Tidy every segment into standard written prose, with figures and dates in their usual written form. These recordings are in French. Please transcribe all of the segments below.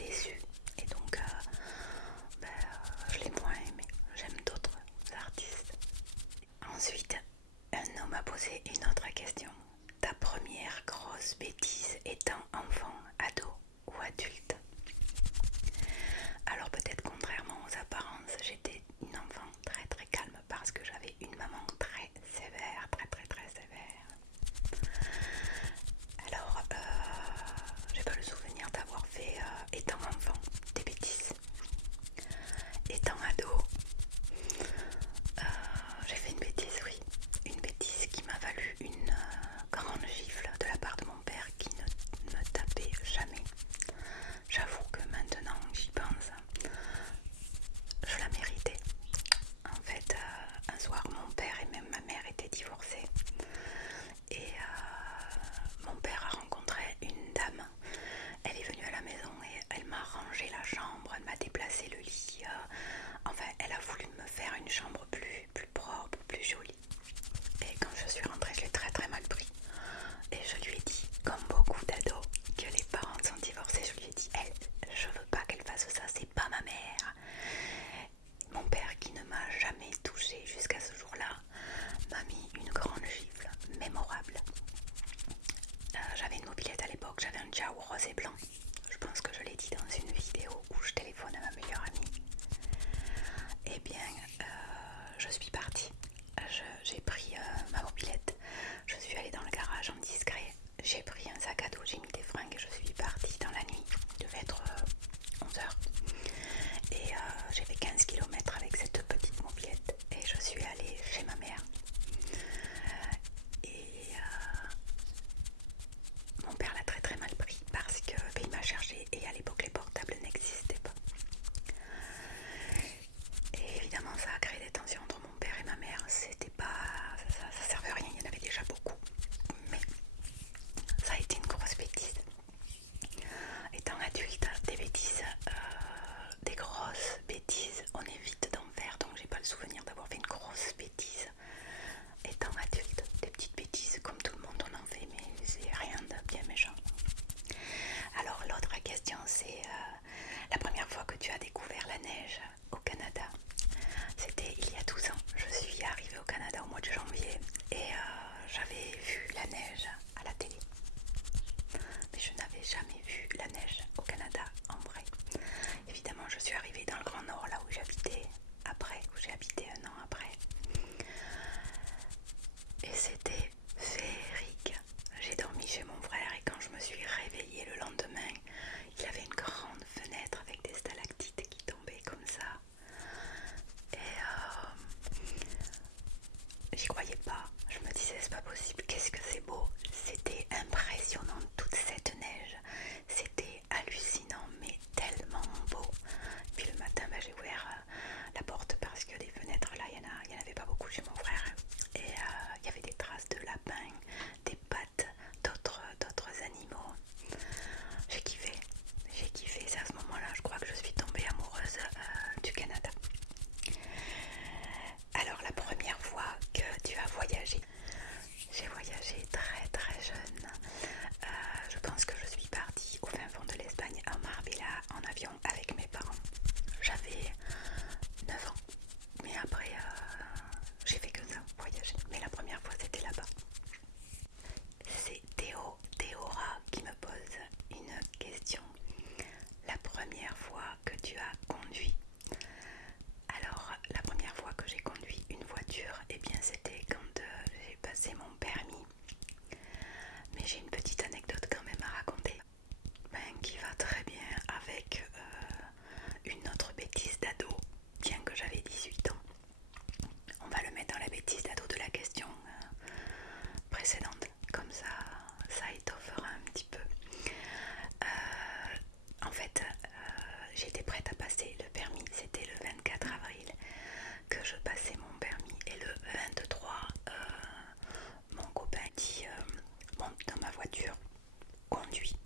déçue. Et donc, je l'ai moins aimé. J'aime d'autres artistes. Ensuite, un homme m'a posé une autre question. Ta première grosse bêtise étant enfant, ado ou adulte? Alors peut-être contrairement aux apparences, j'étais une enfant très très calme parce que j'avais une maman très sévère, très sévère. Alors, j'ai pas le souvenir d'avoir fait, étant enfant, des bêtises. Étant ado, j'ai fait une bêtise, oui. Une bêtise qui m'a valu une grande gifle de la part de mon père qui ne me tapait jamais. J'avoue que maintenant j'y pense, je la méritais. En fait, un soir, mon père et même ma mère étaient divorcés. Et mon père a rencontré une dame. Elle est venue à la maison et elle m'a rangé la chambre, elle m'a déplacé le lit. Enfin, elle a voulu me faire une chambre plus propre, plus jolie. Et quand je suis rentrée, je l'ai très mal pris. Et je lui ai dit, comme beaucoup d'ados, que les parents sont divorcés. Je lui ai dit, je veux pas qu'elle fasse ça, c'est pas ma mère. Mon père, qui ne m'a jamais touchée jusqu'à ce jour-là, m'a mis une grande gifle mémorable. J'avais une mobilette à l'époque, j'avais un Ciao rose et blanc. Je pense que je l'ai dit dans une vidéo où je téléphone à ma meilleure amie. Eh bien, je suis partie. J'ai pris ma mobilette, je suis allée dans le garage en discret, j'ai pris un sac à dos, j'ai mis des fringues et je suis partie dans la nuit. Il devait être 11h. Et j'ai fait 15 km avec cette petite mobilette et je suis allée chez ma mère. Et mon père l'a très mal pris parce que il m'a cherché et à l'époque les portables n'existaient pas. Et évidemment ça a créé des tensions entre mon père et ma mère. C'était pas, ça servait à rien, il y en avait déjà beaucoup. Mais ça a été une grosse bêtise. Étant adulte, des bêtises, des grosses bêtises, on évite d'en faire, donc j'ai pas le souvenir d'avoir fait une grosse bêtise. Étant adulte, des petites bêtises comme tout le monde on en fait, mais c'est rien de bien méchant. Alors l'autre question c'est la première fois que tu as découvert la neige au Canada. C'était il y a 12 ans, je suis arrivée au Canada au mois de janvier et j'avais vu la neige à la télé. Mais je n'avais jamais vu la neige au Canada en vrai. Évidemment, je suis arrivée dans le Grand Nord, là où j'habitais après, où j'ai habité un an après. Et c'était féerique. J'ai dormi chez mon frère et quand je me suis réveillée le lendemain, il y avait une grande fenêtre avec des stalactites qui tombaient comme ça. Et j'y croyais pas. Je me disais, c'est pas possible, qu'est-ce que c'est beau. C'était impressionnant, toute cette neige. C'était hallucinant, mais tellement beau. Puis le matin, j'ai ouvert la porte parce que des fenêtres là, il n'y en avait pas beaucoup chez mon frère. Et il y avait des traces de lapins, des pattes d'autres animaux. J'ai kiffé. C'est à ce moment-là, je crois que je suis tombée amoureuse du Canada. Alors la première fois que tu as voyagé, j'ai voyagé très jeune. Je pense que je suis partie au fin fond de l'Espagne, à Marbella, en avion avec mes parents. J'avais 9 ans, mais après j'ai fait que ça, voyager. Mais la première fois c'était là-bas. C'est Théora qui me pose une question. La première fois que tu as conduit. Alors, la première fois que j'ai conduit une voiture, eh bien c'était quand j'ai passé mon permis. Mais j'ai une petite anecdote quand même à raconter, qui va très bien avec une autre bêtise d'ado, bien que j'avais 18 ans. On va le mettre dans la bêtise d'ado de la question précédente, comme ça étoffera un petit peu. En fait, j'étais prête à passer le permis, c'était le 24 avril que je passais mon permis et le 23, mon copain dit monte dans ma voiture, conduis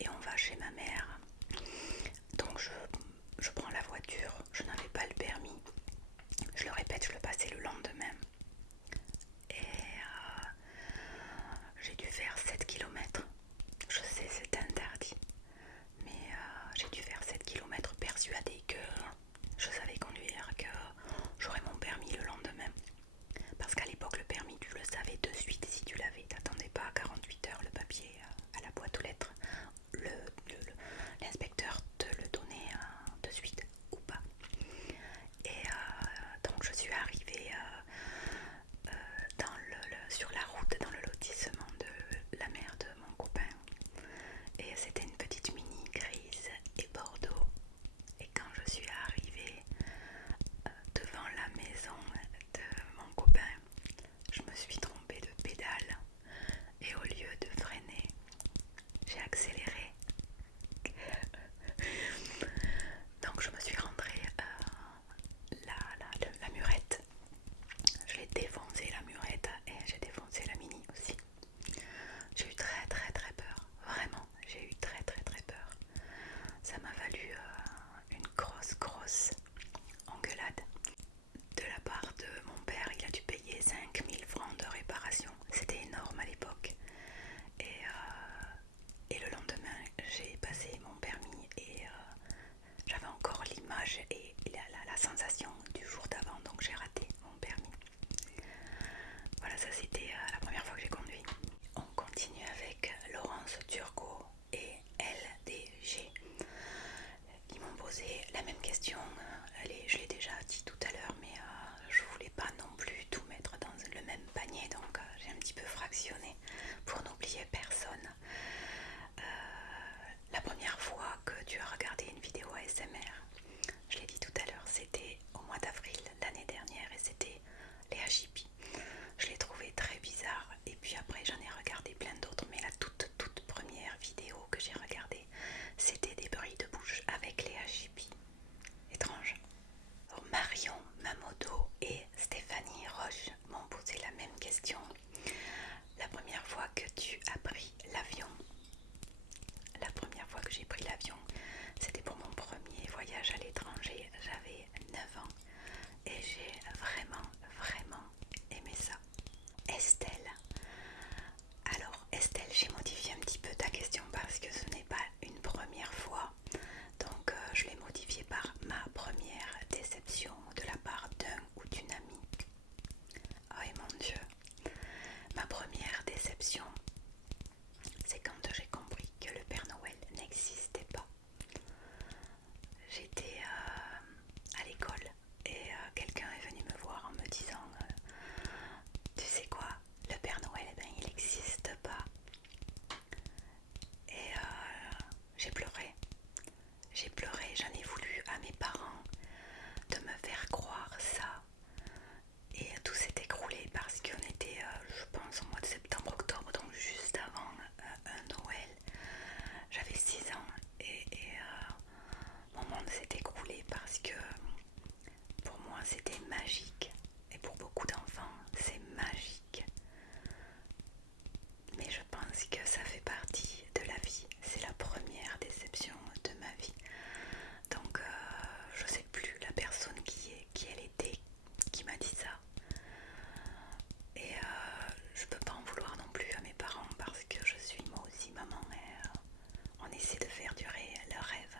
et on va chez ma mère. Donc je prends la voiture, je n'avais pas le permis, je le répète, je le passais le lendemain et j'ai dû faire 7 km. Je sais, c'est interdit, mais j'ai dû faire c'était magique. Et pour beaucoup d'enfants, c'est magique. Mais je pense que ça fait partie de la vie. C'est la première déception de ma vie. Donc je sais plus la personne qui elle était, qui m'a dit ça. Et je peux pas en vouloir non plus à mes parents parce que je suis moi aussi maman et on essaie de faire durer le rêve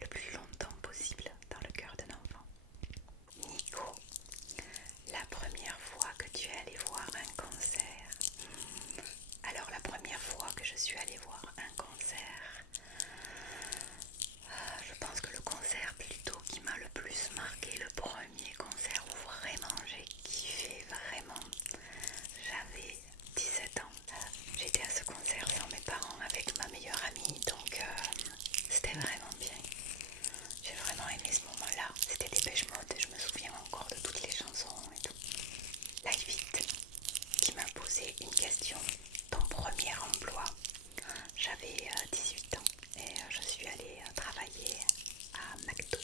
le plus longtemps possible dans le cœur d'un enfant. Nico, la première fois que tu es allé voir un concert. Alors la première fois que je suis allée voir un concert, je pense que le concert plutôt qui m'a le plus marqué, le premier concert où vraiment j'ai kiffé, vraiment, j'avais 17 ans. J'étais à ce concert sans mes parents avec ma meilleure amie, donc c'était vraiment bien. J'ai vraiment aimé ce moment-là. C'était Dépêche Mode et je me souviens encore de toutes les chansons et tout. Live It qui m'a posé une question. Ton premier emploi? J'avais 18 ans et je suis allée travailler à McDo.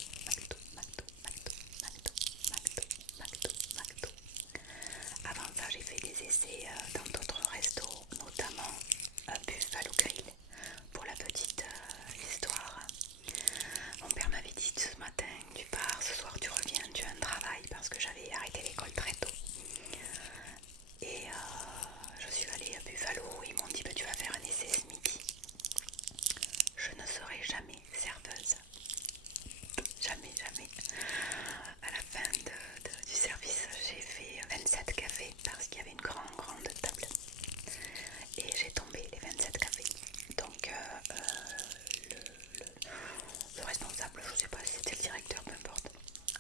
Avant ça, j'ai fait des essais dans d'autres restos, notamment Buffalo Grill. Pour la petite histoire, mon père m'avait dit ce matin, tu pars, ce soir tu reviens, tu as un travail parce que j'avais arrêté l'école très tôt. Et je suis allée à Buffalo, ils m'ont dit tu vas faire un essai ce midi. Je ne serai jamais serveuse. Jamais, jamais. À la fin du service, j'ai fait 27 cafés parce qu'il y avait une grande table. Et j'ai tombé les 27 cafés. Donc le responsable, je ne sais pas si c'était le directeur, peu importe,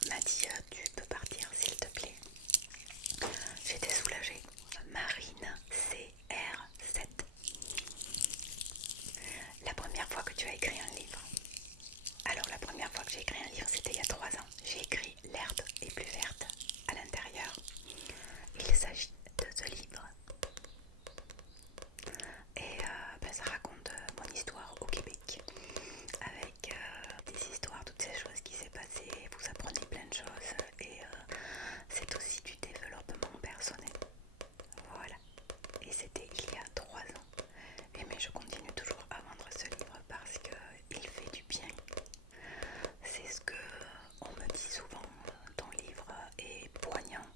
m'a dit tu peux partir s'il te plaît. J'étais soulagée. Marine CR7. La première fois que tu as écrit un livre. Alors la première fois que j'ai écrit un livre, c'était il y a 3 ans. J'ai écrit L'herbe est plus verte à l'intérieur. Il s'agit de ce livre. Et ça raconte mon histoire au Québec. Avec des histoires, toutes ces choses qui s'est passées. Vous apprenez plein de choses. Et c'est aussi du développement personnel. Voilà. Et c'était il y a 3 ans. Et mais je continue toujours à vendre ce livre parce qu'il fait du bien. C'est ce que on me dit souvent, ton livre est poignant,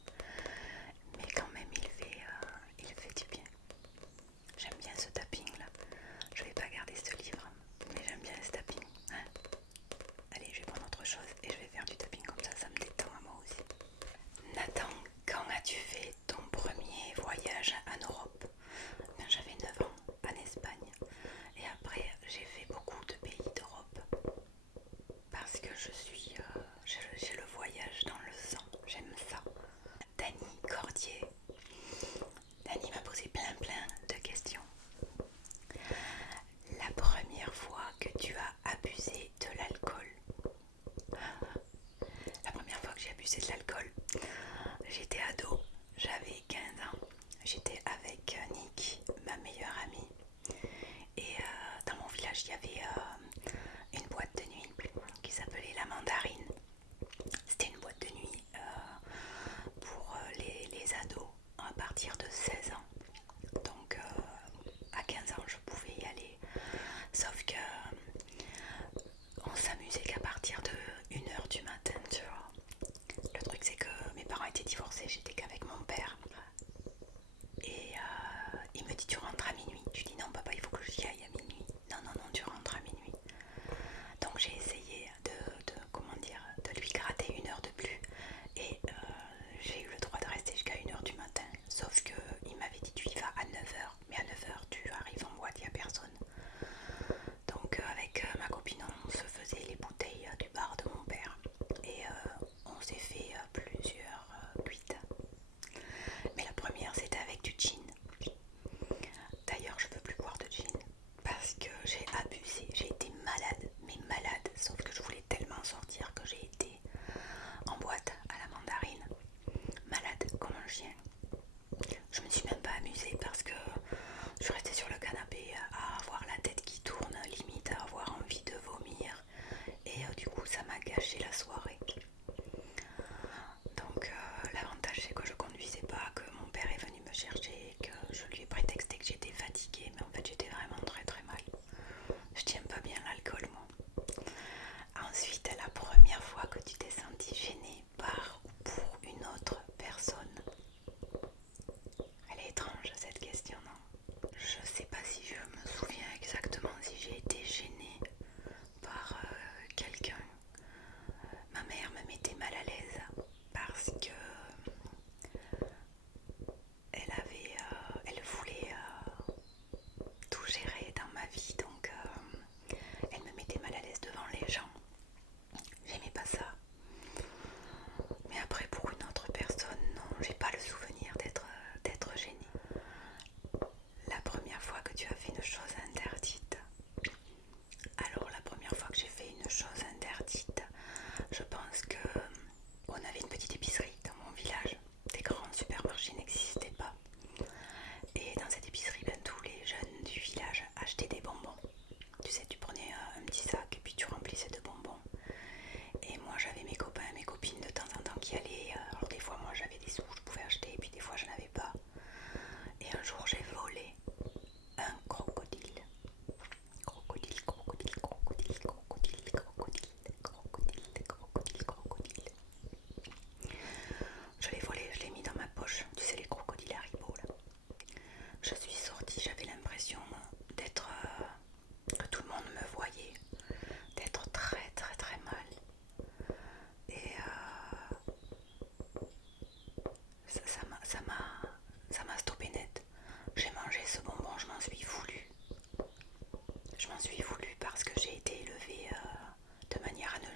mais quand même il fait du bien. J'aime bien ce tapping là. Je vais pas garder ce livre, mais j'aime bien ce tapping. Hein, allez, je vais prendre autre chose et je vais faire du tapping comme ça me détend à moi aussi. Nathan, quand as-tu fait ton premier voyage en Europe? Ben, j'avais 9 ans en Espagne et après j'ai fait beaucoup de pays d'Europe parce que j'ai le voyage dans le sang, j'aime ça. Dany Cordier. Dany m'a posé plein de questions. La première fois que tu as abusé de l'alcool. La première fois que j'ai abusé de l'alcool, j'étais ado, j'avais 15 ans. J'étais avec Nick, ma meilleure amie. Et dans mon village, il y avait une boîte de nuit qui s'appelait La Mandarine. C'était une boîte de nuit pour les ados à partir de 16 ans. Donc à 15 ans, je pouvais y aller. Sauf que on s'amusait qu'à partir de 1h du matin, tu vois. Le truc c'est que mes parents étaient divorcés,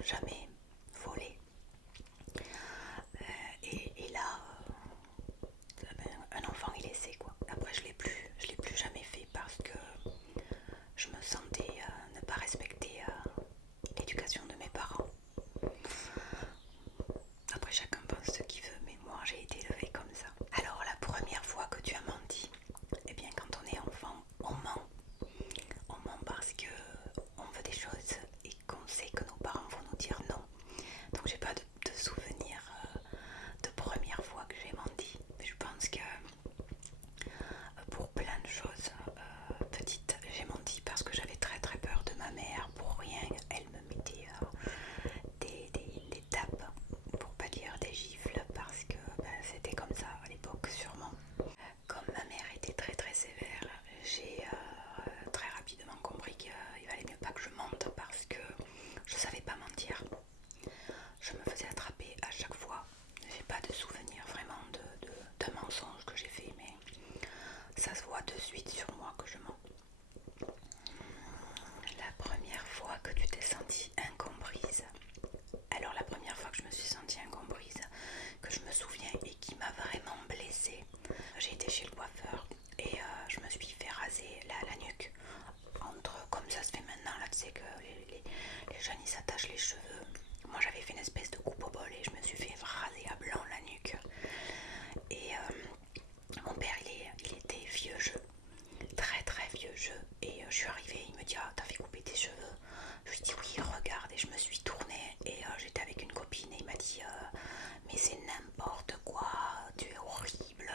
jamais volé. Et là, un enfant il essaie quoi. Après je l'ai plus jamais fait parce que je me sentais ne pas respecter l'éducation de mes parents. Après chacun pense ce qu'il veut, mais moi j'ai été élevée comme ça. Alors la première fois que tu as menti, eh bien quand on est enfant, on ment. On ment parce que on veut des choses et qu'on sait que nos parents vont nous dire non. Donc j'ai pas de souvenir de première fois que j'ai menti. Mais je pense que pour plein de choses, petite, j'ai menti parce que j'avais très très peur de ma mère. Pour rien, elle me mettait des tapes, pour pas dire des gifles, parce que c'était comme ça à l'époque sûrement. Comme ma mère était très très sévère, j'ai très rapidement compris qu'il valait mieux pas que je mente parce que je savais pas mentir. Je me faisais attraper à chaque fois. J'ai pas de souvenir vraiment de mensonge que j'ai fait, mais ça se voit de suite sur moi que je mens. La première fois que tu t'es sentie incomprise. Alors la première fois que je me suis sentie incomprise, que je me souviens et qui m'a vraiment blessée, j'ai été chez le coiffeur et je me suis fait raser la nuque. Comme ça se fait maintenant, là tu sais que les jeunes ils s'attachent les cheveux. Moi j'avais fait une espèce de coupe au bol et je me suis fait raser à blanc la nuque. Et mon père il était vieux jeu, très très vieux jeu. Et je suis arrivée, il me dit ah t'as fait couper tes cheveux. Je lui ai dit oui regarde et je me suis tournée et j'étais avec une copine et il m'a dit mais c'est n'importe quoi, tu es horrible,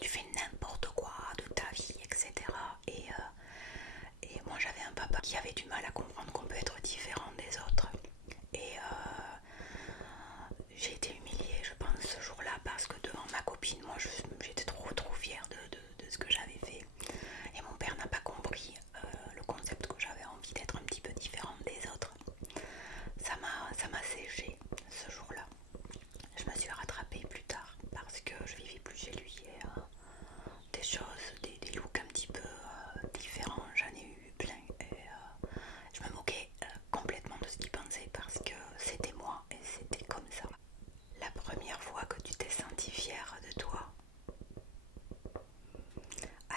tu fais n'importe quoi de ta vie, etc. Et moi j'avais un papa qui avait du mal à comprendre qu'on peut être différent des autres. Et j'ai été humiliée je pense ce jour-là parce que devant ma copine, moi j'étais trop fière de ce que j'avais fait. Et mon père n'a pas compris le concept que j'avais envie d'être un petit peu différente des autres. Ça m'a séché ce jour-là. Je me suis rattrapée plus tard parce que je vivais plus chez lui et des choses, des looks un petit peu différents, j'en ai eu plein et je me moquais complètement de ce qu'il pensait parce que c'était moi et c'était comme ça. La première fois que tu t'es sentie fière de toi.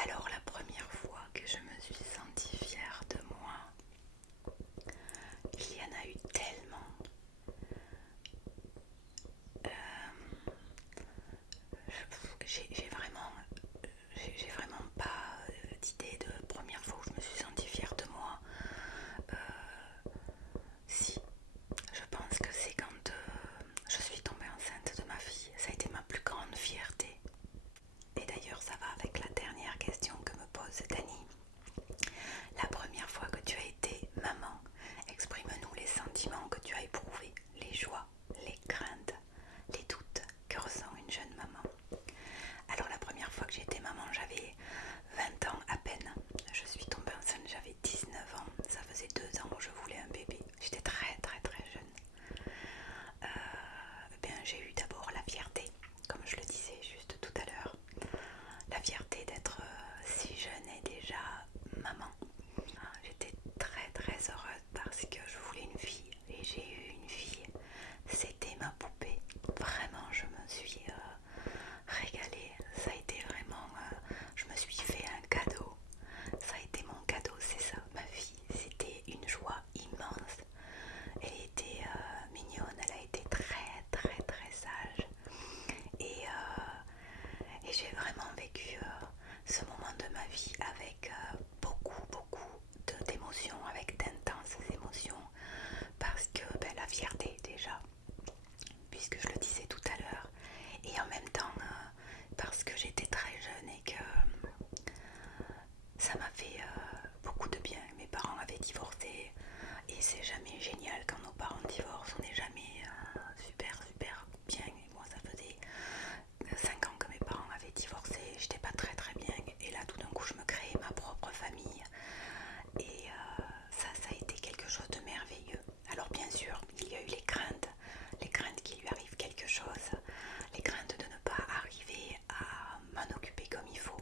Alors la première fois que je me suis sentie fière de moi, il y en a eu tellement. J'ai vraiment pas d'idée de première fois où je me suis sentie fière de moi. Si, je pense que c'est quand je suis tombée enceinte de ma fille. Ça a été ma plus grande fierté. Et d'ailleurs, ça va avec la dernière question que me pose Dani. La première fois que tu as été maman, exprime-nous les sentiments que tu as éprouvés, les joies, les craintes, les doutes que ressent une jeune maman. Alors la première fois que j'ai été maman, j'avais 20 ans à peine. Je suis tombée enceinte, j'avais 19 ans. Ça faisait 2 ans que je voulais un bébé. J'étais très très très jeune. J'ai eu d'abord la fierté, comme je le disais juste tout à l'heure. La fierté d'être si jeune et déjà maman. J'étais très très heureuse parce que je voulais une fille et j'ai eu une fille. C'était ma poupée. Vraiment, je me suis régalée. Ça a été vraiment... je me suis fait un cadeau. Ça a été mon cadeau, c'est ça, ma fille. C'était une joie immense. Elle était mignonne, elle a été très très très sage. Et j'ai vraiment vécu ce moment de ma vie avec beaucoup d'émotions, avec d'intenses émotions. Parce que la fierté déjà, puisque je le disais tout à l'heure, et en même temps parce que j'étais très jeune et que ça m'a fait beaucoup de bien. Mes parents avaient divorcé et c'est jamais génial quand nos parents divorcent, on n'est jamais super bien. Et moi ça faisait 5 ans que mes parents avaient divorcé, j'étais pas très très bien et là tout d'un coup je me créais ma propre famille et ça a été quelque chose de merveilleux. Alors bien sûr il y a eu les craintes qu'il lui arrive quelque chose, les craintes de ne pas arriver à m'en occuper comme il faut,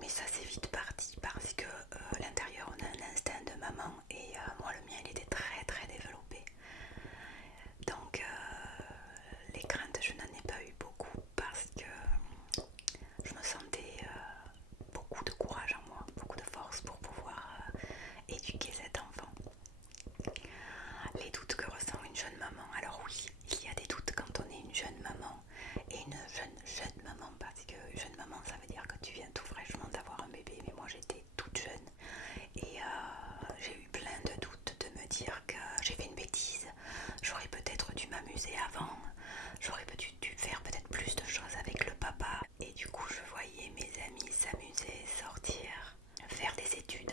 mais ça c'est vite parti parce que à l'intérieur on a un instinct de maman et moi le mien il était très très m'amusais avant, j'aurais dû faire peut-être plus de choses avec le papa. Et du coup, je voyais mes amis s'amuser, sortir, faire des études.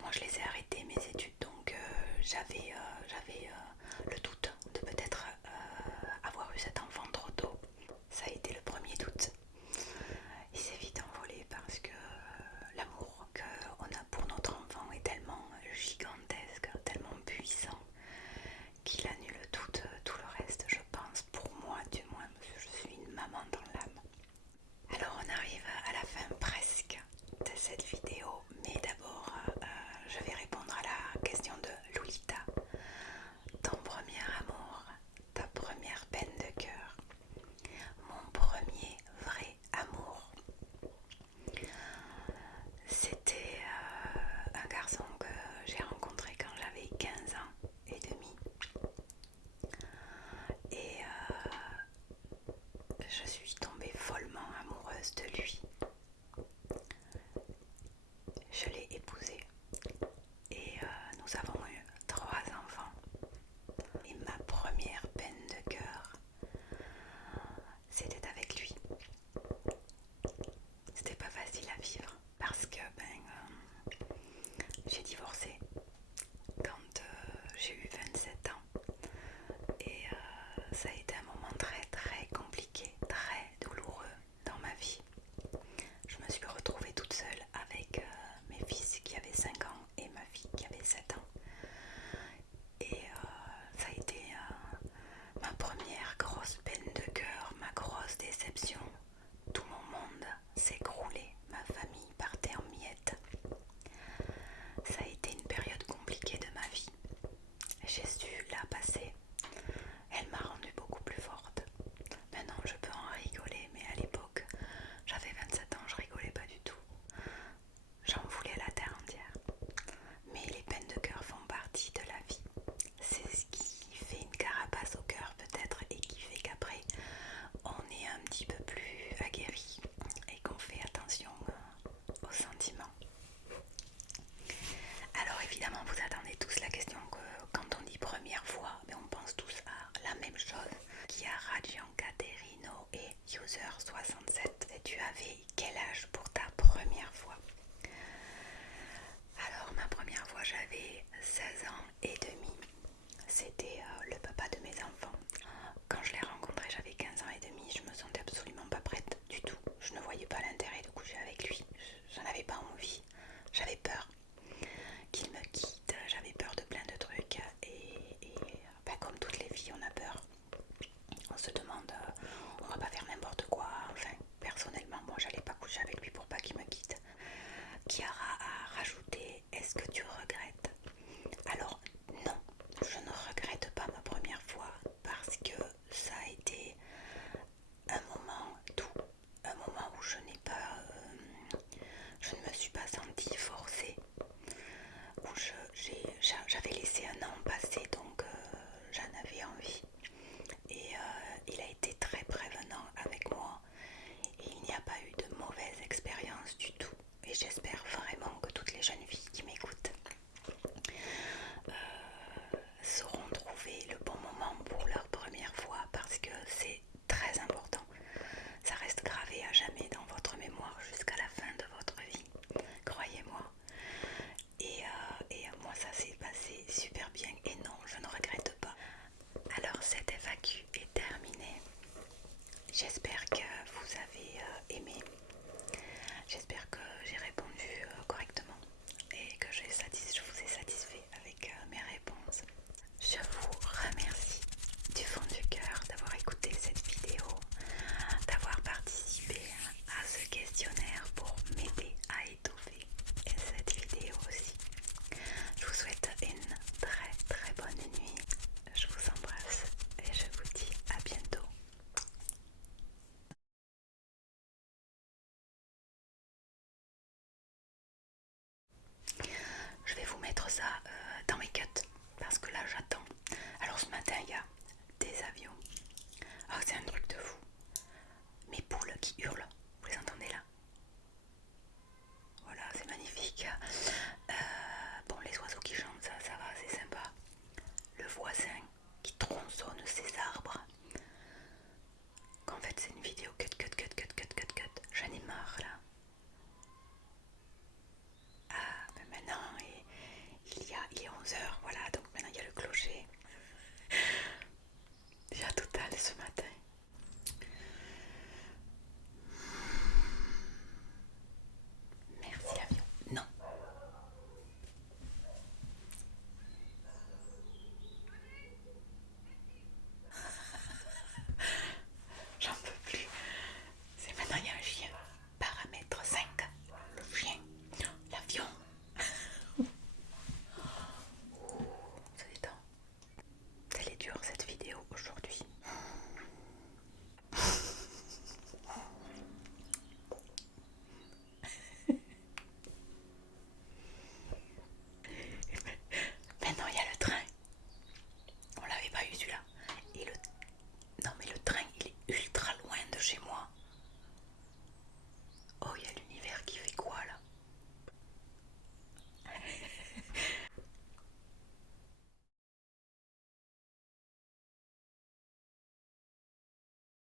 Moi, je les ai arrêtées, mes études, donc j'avais le tout